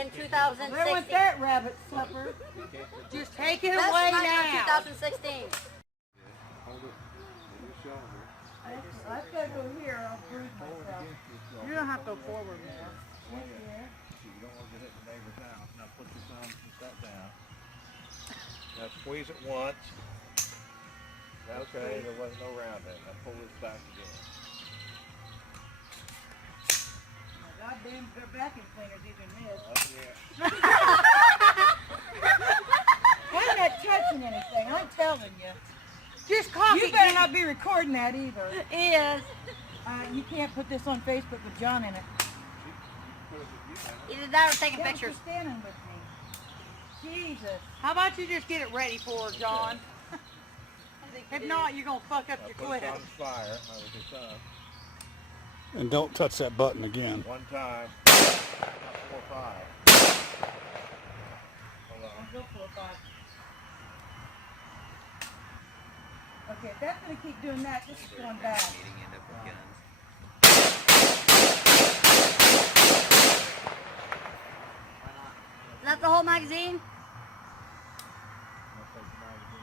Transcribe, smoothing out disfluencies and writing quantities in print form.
in 2016. Where went that rabbit slipper? Just take it Best away sniper in now. 2016. Hold it. With your shoulder. I've got to go here. I'll bruise myself. You don't have to go forward more. Swing it. You don't want to hit the neighbor's house. Now put your thumb and set down. Now squeeze it once. Okay, there wasn't no round in. Now pull this back again. My goddamn vacuum cleaner's even this. Yeah. I'm not touching anything. I'm telling you. Just coffee. You better not be recording that either. He is. You can't put this on Facebook with John in it. Either that or taking Yeah, pictures. she's standing with me. Jesus. How about you just get it ready for her, John? If not, you're going to fuck up your Put clip. it on fire with your thumb. And don't touch that button again. One time. Not 4 or 5. Hold on. Go 4 or 5. Okay, if that's going to keep doing that, this is going bad. Is that the whole magazine?